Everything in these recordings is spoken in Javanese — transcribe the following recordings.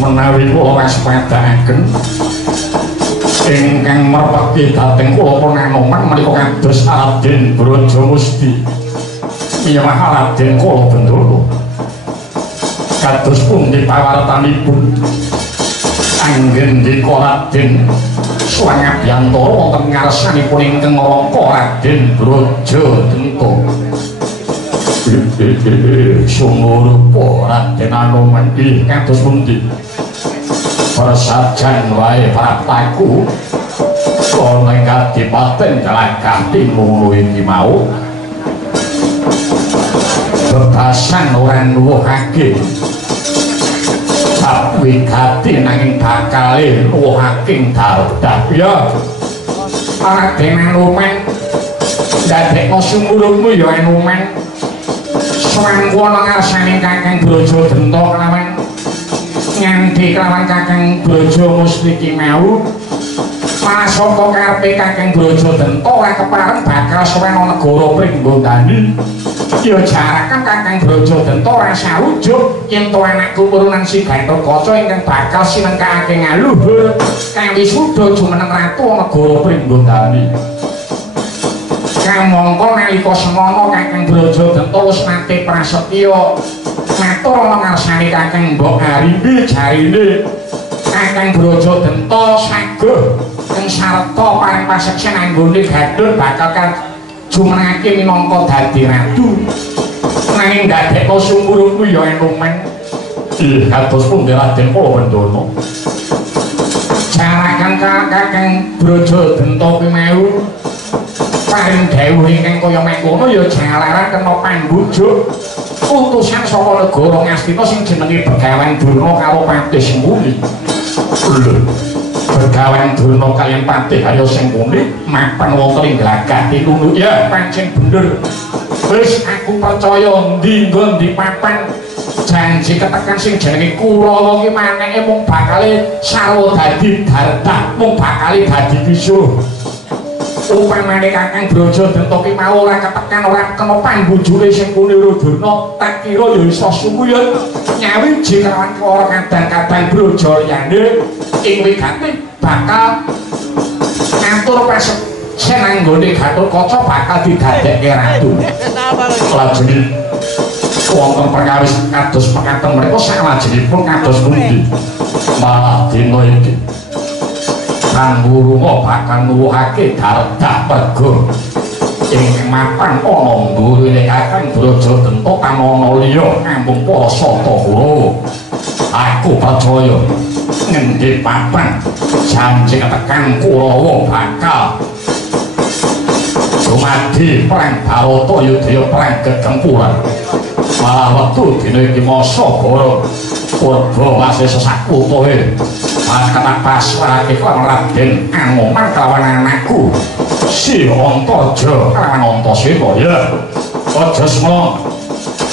menawi kula waspadaaken ingkang merpati dhateng kula Pananoman menika kados Raden Brajamusti miyawah Raden Kala Bendana kados pundi pawartanipun anggen dika Raden Swangabyantara wonten ngarsanipun ingkang Rangka Raden Brajadenta sumurupa Raden Anoman nggih kados pundi prasajan wae praptaku ana ing Kadipaten Jalagati ngono iki mau bebasan ora nuwuhake wigati nanging bakale nuwuhake dadah ya Raden Anoman dadekno sumurmu ya Anoman sawangkana ngarsane Kakang Brajadenta kelawan nganti kelawan Kakang Brajamusti iki mau masaka karepe Kakang Brajadenta ora kepareng bakal suweno negara Pringgondani ya jarakan Kakang Brajadenta ora sawujud yen to anakku turunan si Gatotkaca ingkang bakal sinengkake ngaluhur kang wisuda jumeneng ratu negara Pringgondani kamangka nalika semana Kakang Brajadenta wis nate prasetya matur ana ngarsane Kakang Mbok Arimbi jarine Kakang Brajadenta saguh ing sarta paring paseksen anggone Gatot bakal jumenengake minangka dadi ratu nanging dadekno sumurmu ya Anoman kados pundi Raden Kala Bendana jarakan Kakang Brajadenta kuwi mau paring dawuh ingkang kaya mengkono ya jalaran kena pangbujuk utusan saka negara Ngastina sing jenenge Begawan Durna karo Patih Sengkuni Begawan Durna kaliyan Patih Arya Sengkuni mapan wonten ing Glagati Lunu ya pancen bener wis aku percaya ndi-ndi papan janji ketekan sing jenenge Kurawa ki maneke mung bakale sarwa dadi dardah mung bakale dadi kisuh upamane Kakang Brajadenta ki mau ora ketekan ora kena pangbujune Sengkuni Durna tak kira ya iso sumuyun nyawiji kelawan para kadang-kadang braja liyane ing wigati bakal ngatur paseksen anggone Gatotkaca bakal didadekke ratu lajeng wonten perkawis kados mekaten menika salajengipun kados pundi malah dina iki Kang Wurunga bakal nuwuhake dardah pergo ing mapan ana nggurine Kakang Brajadenta kang ana liya ngambung para sata Kurawa aku percaya ngendi papan janji tekan Kurawa bakal dumadi perang Baratayudaya perang gegempuran malah wektu dina iki masa bara purba masih sesakutohe kata pasrahke kelawan Raden Anoman kelawan anakku si Antaja kelawan Antasena ya aja semua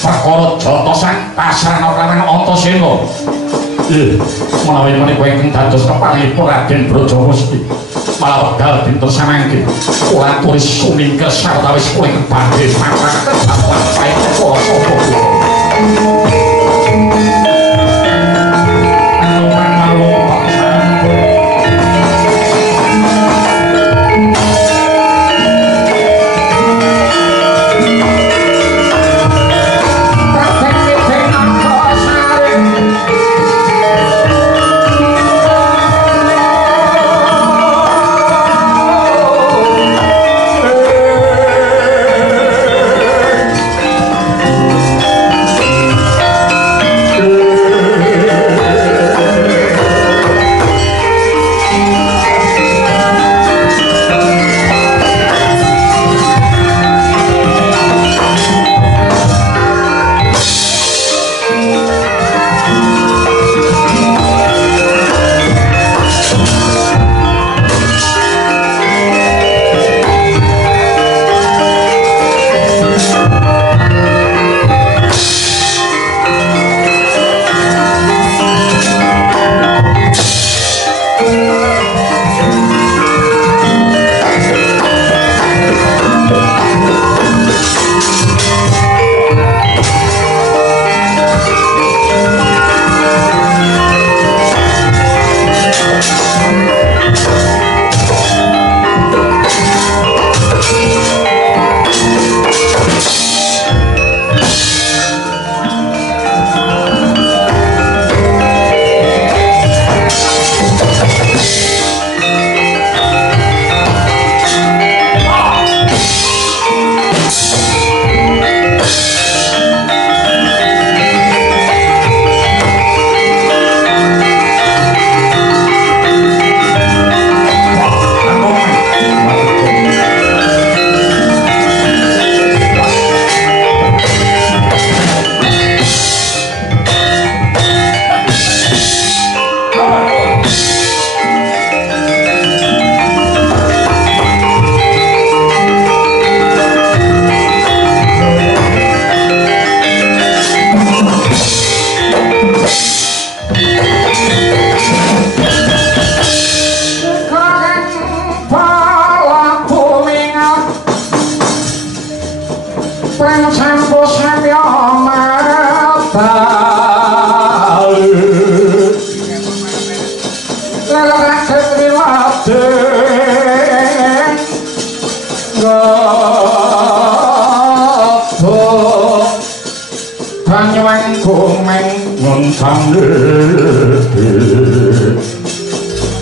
perkara jotosan pasrahna kelawan Antasena menawi menika ingkang dados keparengipun Raden Brajamusti malah wekdal dinten samangke kula aturi sumingkir sawetawis kula badhe mamparaken bapak sae para sapa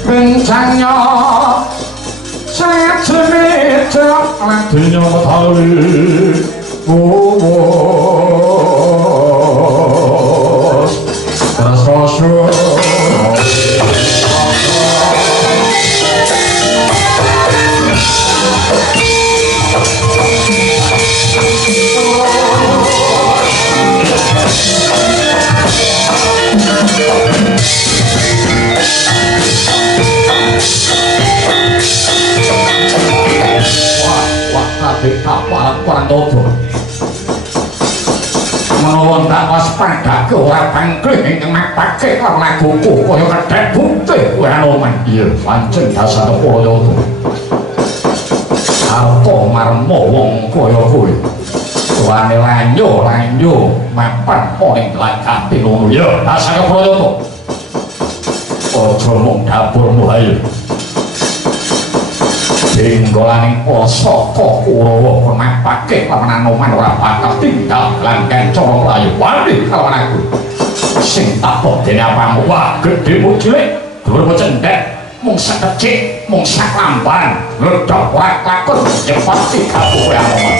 rencanya sajene cok lan dunya matawi terus Kurang tobo menawa tak waspada ke ora pangkring ingkang mapake lan laguku kaya kedhek bukti ora omen iya pancen dasar kaya apa marmo wong kaya kowe tuane lanyo mapan ning lakati ngono ya dasar kaya to aja mung dapurmu ayo Tinggolaning poso kok Kurawa pemapake lawan Anoman ora bakal tinggal lan kancara mlayu wani kalawan aku sing tapok dene apamu wah gedhe mu cilik dhuwur mu cendhek mung sakecik mung saklamban ngedhok ora takut nyepati kabeh Anoman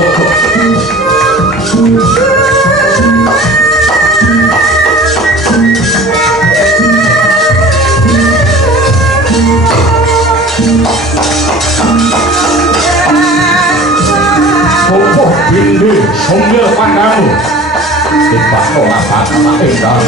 Prayoga. Boboh bindi sumil pandamu tiba tolak bakal tinggal.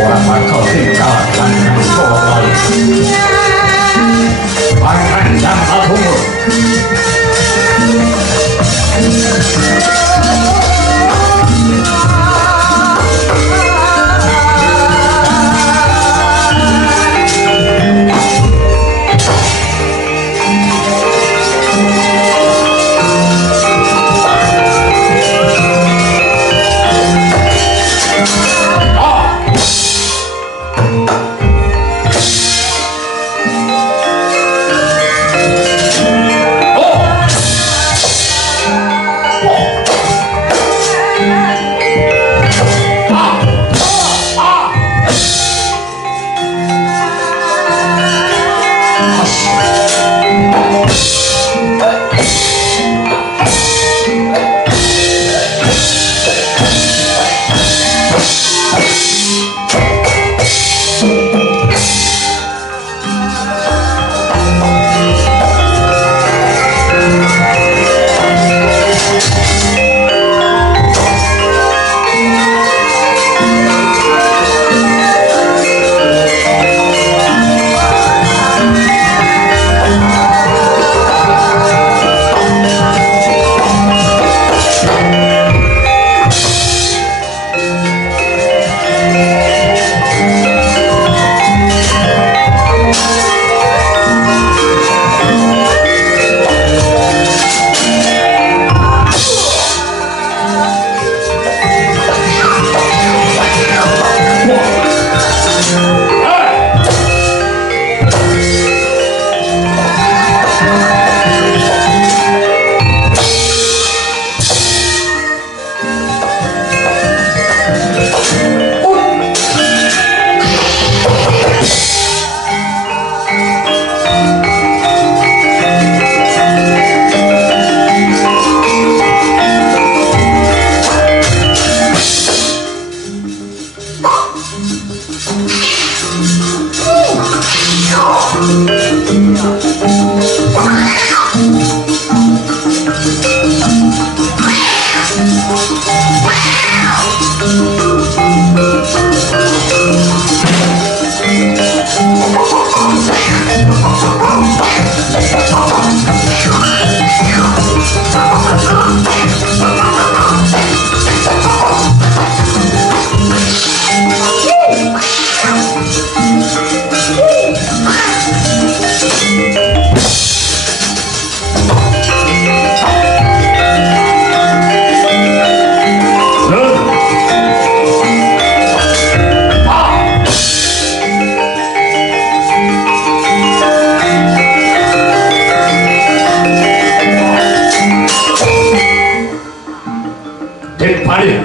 Orang bakal tinggal dengan soloi panjang umur.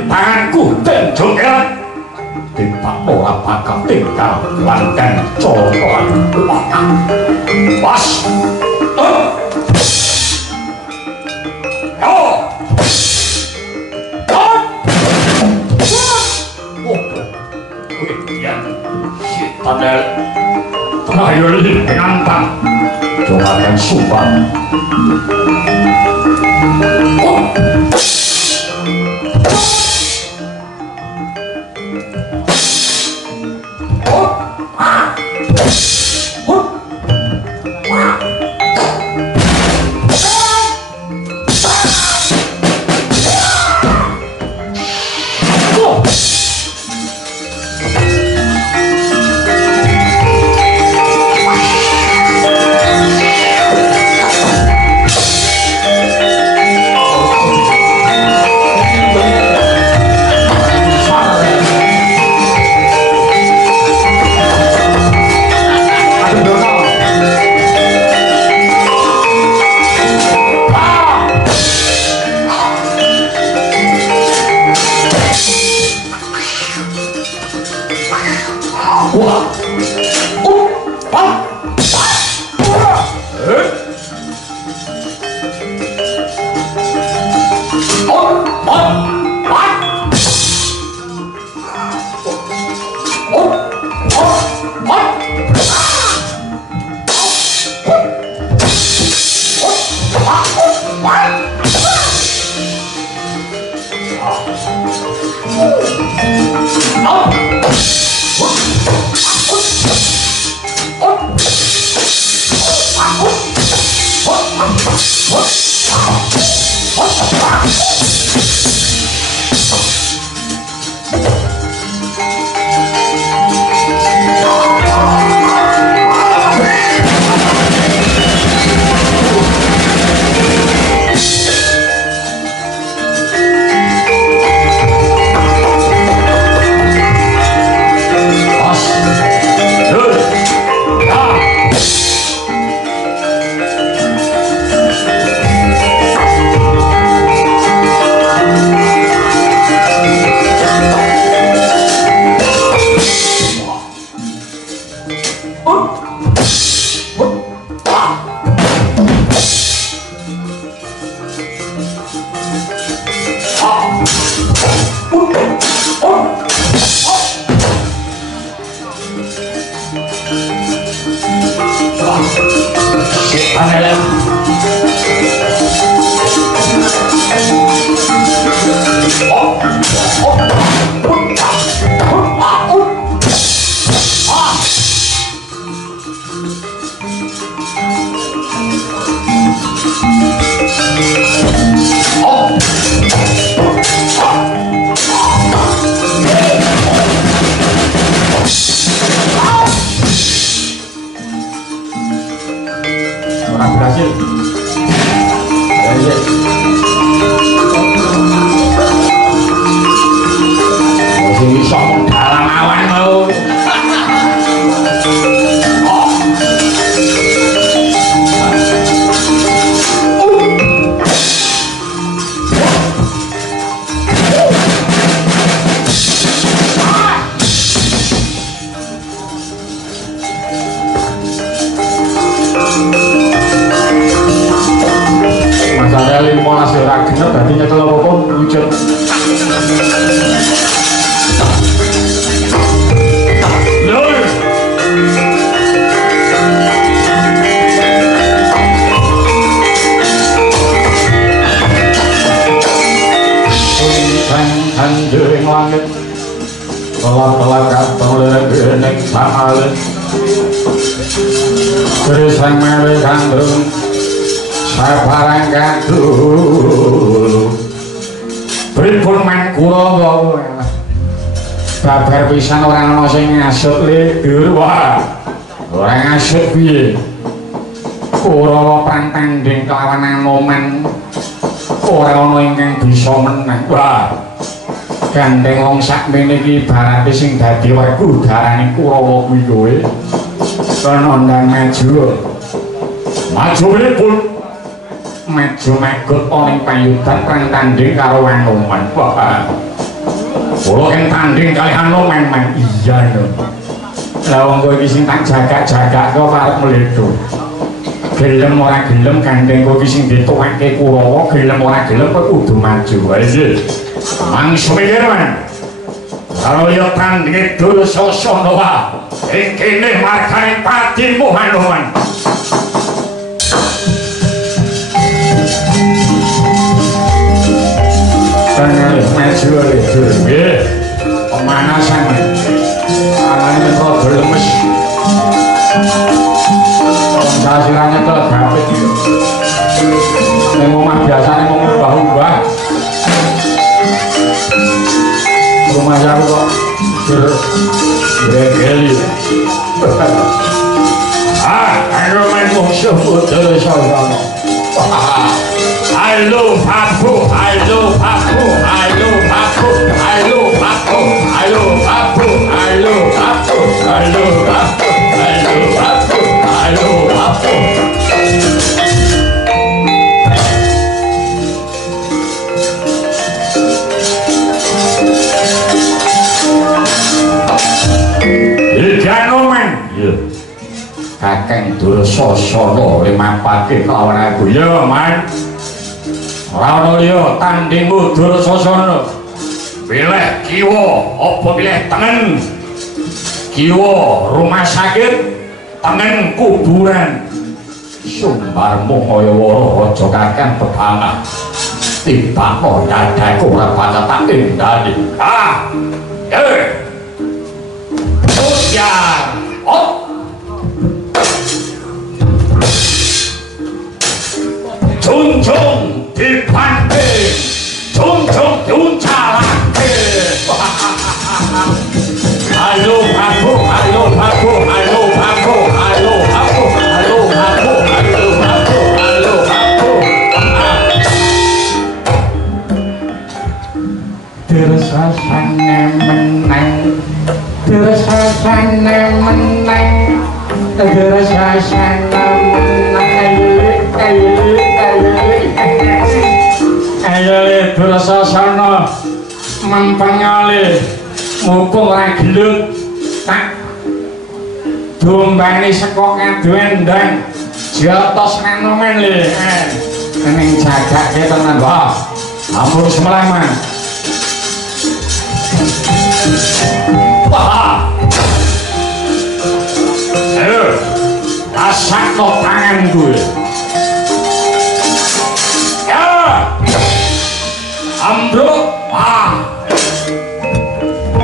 Tanganku tenjok erat tiba ora bakal tinggal lanten cokolan pas Padahal terakhir penantang coba dan sumpah Anelem. Orang berhasil. Masih bisa dalam awan mau. Masalah 15 ora genep dadi nyekel apa-apa wujud. Lur. Hanjuring langit kelap-kelap kantong lereng samalin berisang mele kandung sabarang kadul pripun men kula babar pisan ora ana sing ngasut lidur wae ora ngasut piye Kurawa prantanding kelawan Anoman ora ana ingkang bisa menang wae gandeng wong sakmene iki ibarate sing dadi wegu darane Kurawa kuwi kowe kana ndang maju pripun maju megot ning payudan perang tanding karo Anoman. Wah. Kula kan tanding kali Anoman men. Iya lho. Lah wong kowe iki sing tak jaga-jaga kok arep mlebu. Gelem ora gelem gandeng kowe iki sing dituweke Kurawa, gelem ora gelem kok kudu maju. Wae iki. Mangsa mikir men. Karo yo tandinge Dursasana wae. Ing kene margane patimu Anoman. Maju ledur nggih pemanasan alane kok lemes hasilane kok gapit ning omah biasane mung mbah-mbah rumah saya kok gregeli ayo main musuh Dursasana I love Apu, I love Apu, I love Apu, I love Apu, I love Apu, I love Apu, I love Apu, I love Apu, I love Apu. Iki Anoman, Kakang Dursasana limapake kelawan aku ya, Man. Ora liya tandingmu Dursasana. Pilih kiwa apa pilih tengen? Kiwa rumah sakit, tengen kuburan. Sumbarmu kaya wara aja kakang bebangah. Tiba-tiba dadaku ora bakal tak endani. Ujar. Junjung dibanting, junjung diuncalake. Ayo aku, ayo aku, ayo aku, ayo aku, ayo aku, ayo aku, ayo aku. Dursasana menang, Dursasana menang, Dursasana menang. Ayo Dursasana mempengale mumpung ora gelut tak dombane saka kadhendang jotos Anoman le ning jagake tenan wae ampun semelaman rasakno tanganku ya ambruk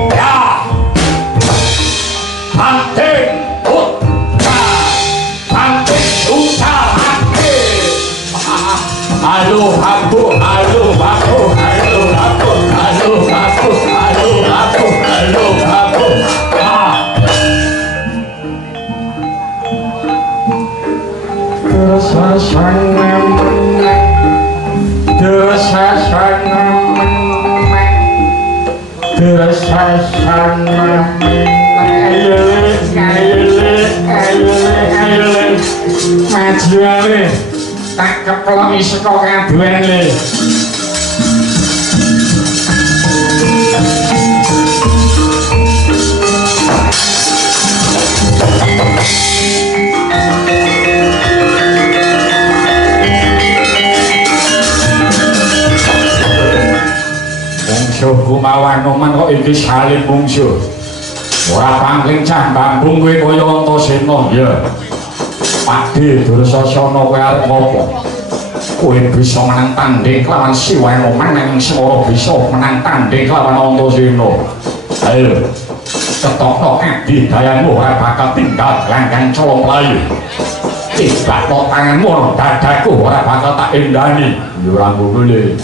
ya banting halo aku halo aku halo aku halo aku halo aku halo aku dosa sana dosa sana dosa sana ayo majuane tak kepelangi saka kaduan le bungsu kumawan noman kok iki salib bungsu ora pangling cah bambung kowe kaya Antasena ya Pakde Dursasana kowe arep ngopo? Kowe bisa menang tanding kelawan Siwanoman nanging Swara bisa menang tanding kelawan Antasena. Ayo, ketokno adidayanmu ora bakal tinggal langgang colong mlayu. Cibakno tanganmu nang dadaku ora bakal tak endani. Yo ora ngono le.